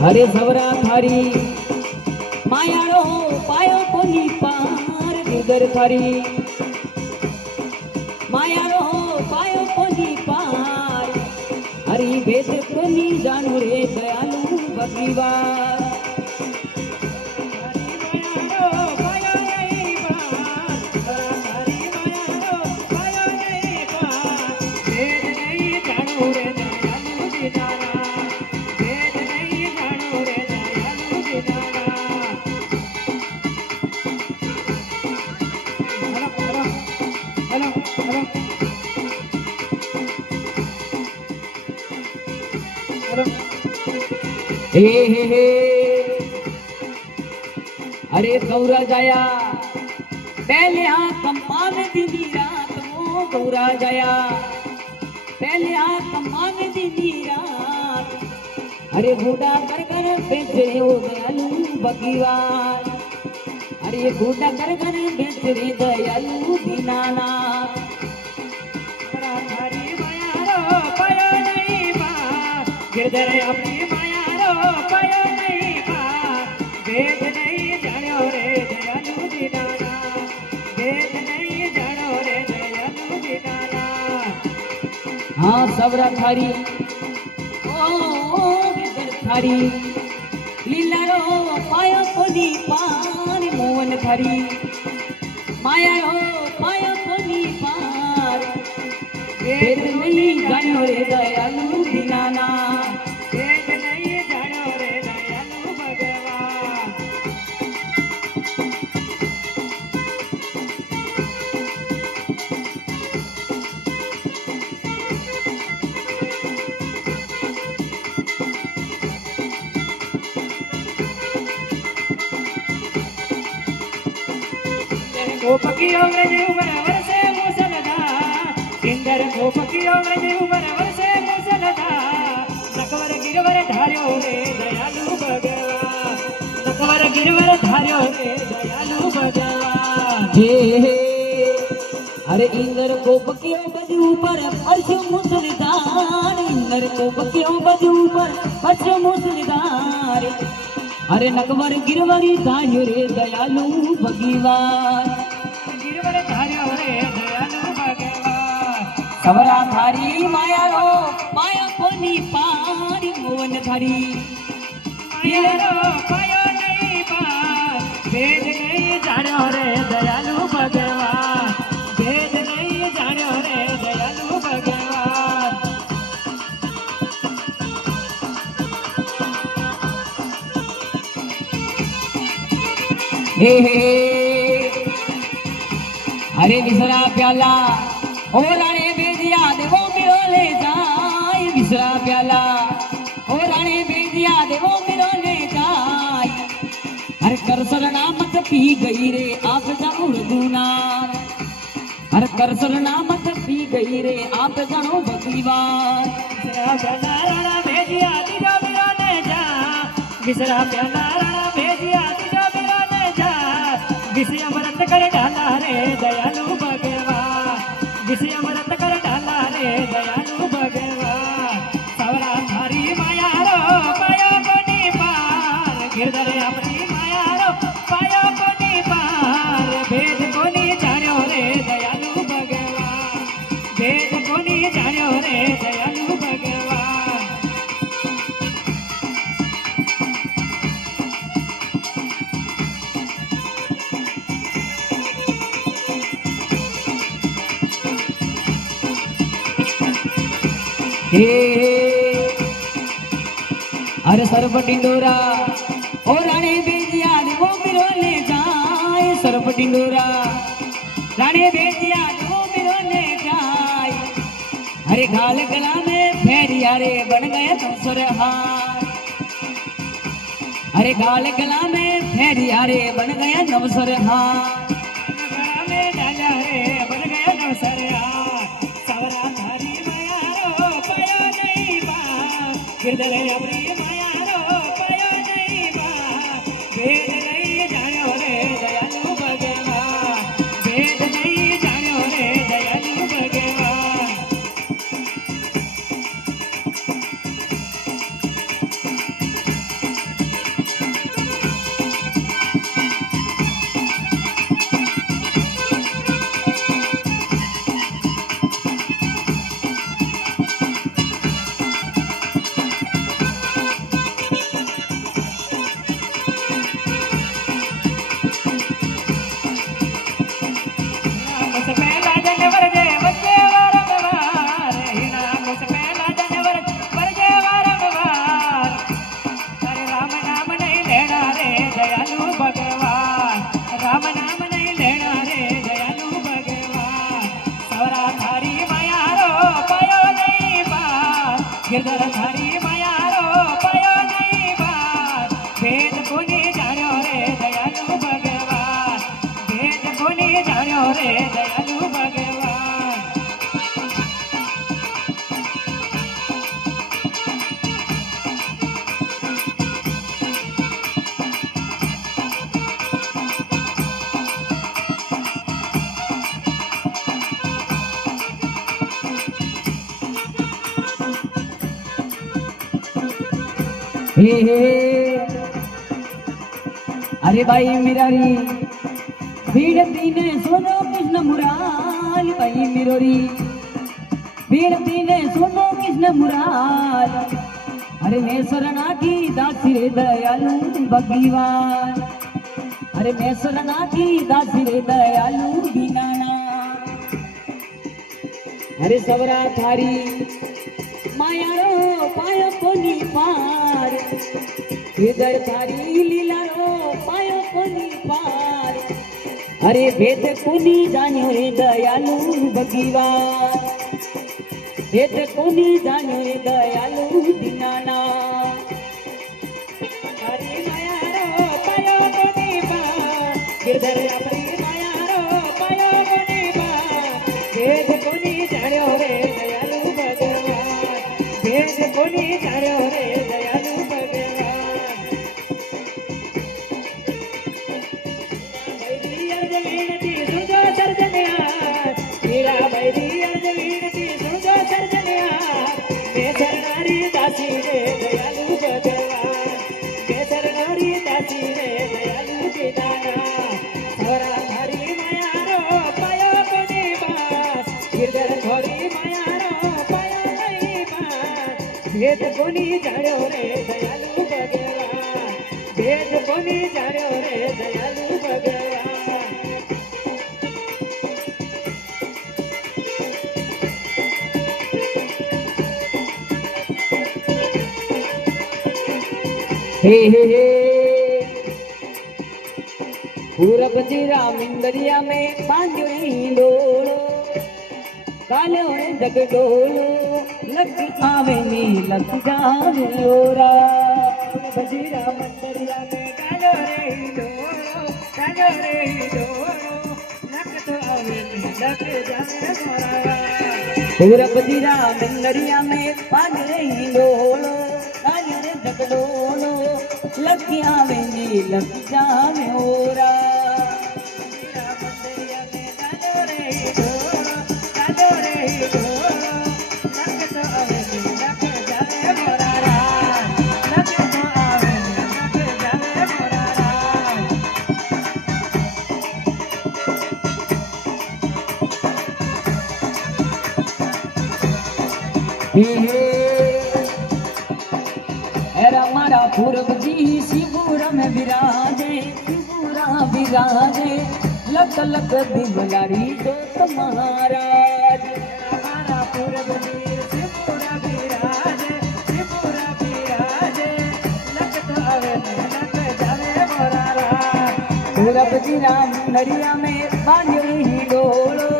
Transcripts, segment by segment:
हरे सवरा थारी मायारो पायो कोनी पार दिगर थारी मायारो पायो कोनी पार हरि भेद कोनी जानो रे दयालु भगवान हे अरे गौरा जाया पहले कम्मा में दीदी रात वो गौरा जाया पहले कम्मा में दीदी रात अरे बूढ़ा कर बेचे हो दयालु भगवान अरे ये बूढ़ा कर बेच रे दयालु दीनानाथ गिरधर अपनी मायारो पायो नहीं पा वेद नहीं जानो रे दयालु दीनाना वेद नहीं जानो रे दयालु दीनाना हाँ सबरा थारी ओ गिरधर थारी लीलारो पायो कोनी पार मोहन थारी मायारो पायो कोनी पार वेद नहीं जानो रे दयालु दीनाना गोपकियों रजू बराबर से मुसलदा सिंदर गोपकियों रजू बराबर से मुसलदा नकवर गिरवर धार्यो रे दयालु भगवान नकवर गिरवर धार्यो रे दयालु भगवान हे अरे इंदर गोपकियों बजू पर फर्श मुसलदार इंदर गोपकियों बजू पर फर्श मुसलदार अरे नकवर गिरवरी धार्यो रे दयालु भगवान सवरा थारी मायारो पायो कोनी पार मोहन थारी मायारो पायो नहीं पार वेद नहीं जानो रे दयालु भगवान वेद नहीं जानो रे दयालु भगवान हे अरे विसरा प्याला ओ राणे बेजिया देवो मिलो ले जाए विसरा प्याला ओ राणे बेजिया देवो मिलो ले जाए हर कर सरनामत पी गई रे आप जानो रघुना हर कर सरनामत पी गई रे आप जानो भगवान विसरा प्याला राणा बेजिया दिजो मिलो ले जा विसरा प्याला राणा बेजिया दिजो मिलो ले जा विषय अमृत कर डाला रे दयालु भगवान विषय अमृत कर डाला रे दयालु भगवान सवरा थारी मायारो पायो कोनी पार गिरधर अपनी मायारो पायो कोनी पार भेद कोनी जानो रे दयालु भगवान भेद कोनी जानो रे दयालु भगवान अरे सर्प टिंडोरा ओ राणे बेजिया वो मिलो ले जाए सर्प टिंडोरा राणे बेजिया वो मिलो ले जाए अरे घाल गला में फेरिया रे बन गए तुमसुर हार अरे घाल गला में फेरिया रे बन गया नवसर हार गला में डाला रे बन गया नवसर हार सवरा धारी मायारो पायो नहीं बा गिरधर अपनी मायारो पायो नहीं बा वेद नहीं जानो रे दयालु भगवान वेद नहीं जानो रे दयालु भगवान हे अरे भाई मिरारी भीड़ पीने सोनो कृष्ण मुरारी भाई मिरोरी भीड़ पीने सोनो कृष्ण मुरार अरे मैं शरणा की दासी रे दयालु भगवान अरे मैं शरणा की दासी रे दयालु दीनानाथ अरे सवरा थारी मायारो पायो कोनी पार इधर थारी लीला रो पायो कोनी पार अरे भेद कोनी जान्यो रे दयालु भगवान भेद कोनी जान्यो रे दयालु दीनानाथ हरी मायारो पायो कोनी पार गिरधर अपनी मायारो पायो कोनी पार भेद कोनी जान्यो रे दयालु भगवान भेद कोनी जान्यो रे दयालु भगवान बैरी अर्ज वीणती सुजो सर्जन्यार मीरा बैरी अर्ज वीणती सुजो सर्जन्यार मैं शरणारी दासी रे दयालु भगवान मैं शरणारी दासी रे दयालु दीनानाथ सवरा थारी मायारो पायो कोनी पार गिरधर थोड़ी मायारो पायो नहीं पार भेद कोनी जाण्यो रे दयालु भगवान भेद कोनी जाण्यो रे दयालु भगवान हे पूरब जी रामिंदरिया में बांधो डोलो काले होने जग डोलो लग आवे नी लग जावे लोरा बजीरा मंदरिया में कालो रे डोरो नक तो आवे लग जावे मोरा पूरब जी रामिंदरिया में बांधो डोलो काले होने जग डोलो लग आवे नी लग जावे ओरा बजीरा मंदरिया में कालो रे डोरो नक तो आवे लग जावे मोरा नक तो आवे लग जावे मोरा एरा मारा पूरब जी शिवपुरा में विराजे शिवपुरा विराजे लक लक दिवलारी जोत महाराज हमारा पूरब जी शिवपुरा विराजे लग तो आवे लग जावे मोरा पूरब जी राम नरिया में बांधो ही डोलो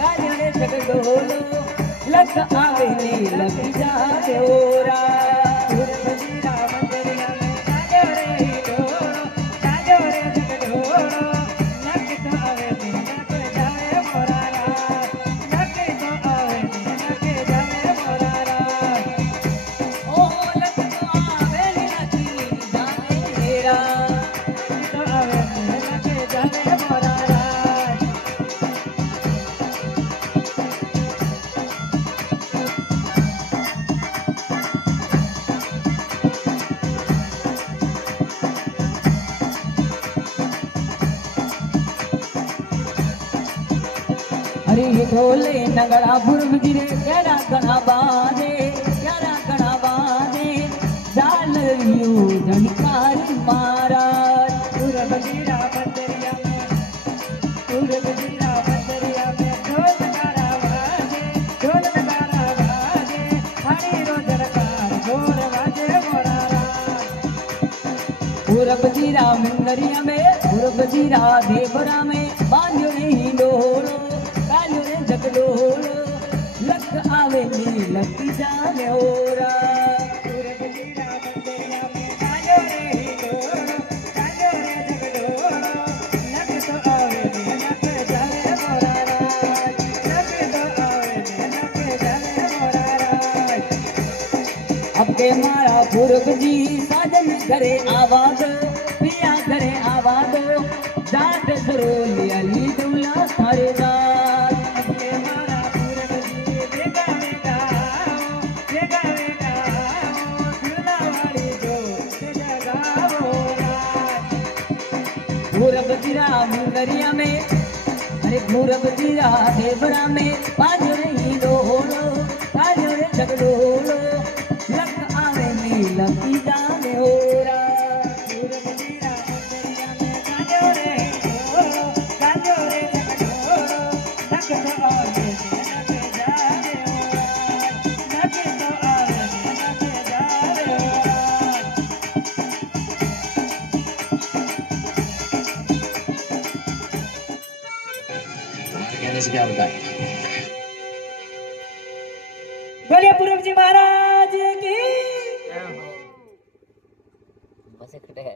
काले ने जग डोलो लक आवे नी लग जावे ओरा पूरब जी राम मंदिरिया में कालो रे जग डोरो लग तो आवे लग जावे मोरा लग तो आवे लग जावे मोरा ओ लक तो आवे नी लग जावे मेरा तो आवे लग जावे मोरा अरे ये ढोले नगरा पूरब जी रे प्यारा गणा बाजे जाल यू झनकारी महाराज पूरब जी राम मंदिरिया में ढोल नगारा बाजे हरी रोजनकार ढोल बाजे मोरा पूरब जी राम नरिया में पूरब जी देवरा में बांधो नहीं डोलो कालो ने जग डोलो लक आवे नी लक जावे ओरा पूरब जी राम मंदिरिया में कालो रे जग डोरो लग तो आवे लग जावे मोरा लग तो आवे लग जावे मोरा अब के मारा पूरब जी साजन करे आवाज पिया करे आवाज जात सरोली अली दूल्हा थारे दास के मारा पूरब जी बेगा बेगा दुल्हा वाली जो घूर बजीरा मुंदरिया में, अरे घूर बजीरा देवरा में, पाजो रे हीलोलो, पाजो रे जगडोलो, लक आवे में लकी जाने होरा। घूर बजीरा मुंदरिया में, काजो रे हीलोलो, काजो रे जगडोलो, लक तो आवे में लके जावे होरा, लक तो आवे में लके जावे होरा। हमारे कहने से क्या होता है? बोलिए पूरब जी महाराज की। बस खड़े है।